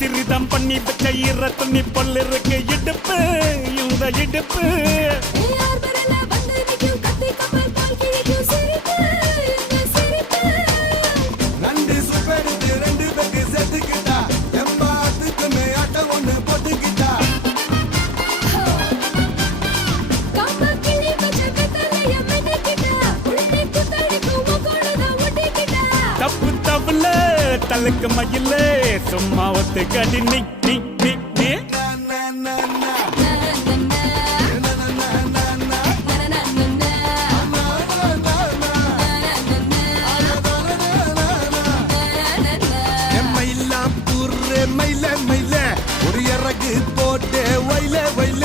சிறிதம் பண்ணி வச்ச ஈர துணி பொல்லு இருக்கு இடுப்பு இந்த இடுப்பு ரெண்டு சுப்பெடுத்து ரெண்டு பேருக்கு சேர்த்துக்கிட்டா எம்மாத்துக்குமே ஆட்டம் ஒண்ணு போட்டுக்கிட்டா தப்பு தப்புல தலுக்கு மயில சும்மா ஒத்து கடி நீ நீ நீ நீ மயில மயில ஒரு இறகு போட்டு வயல வயல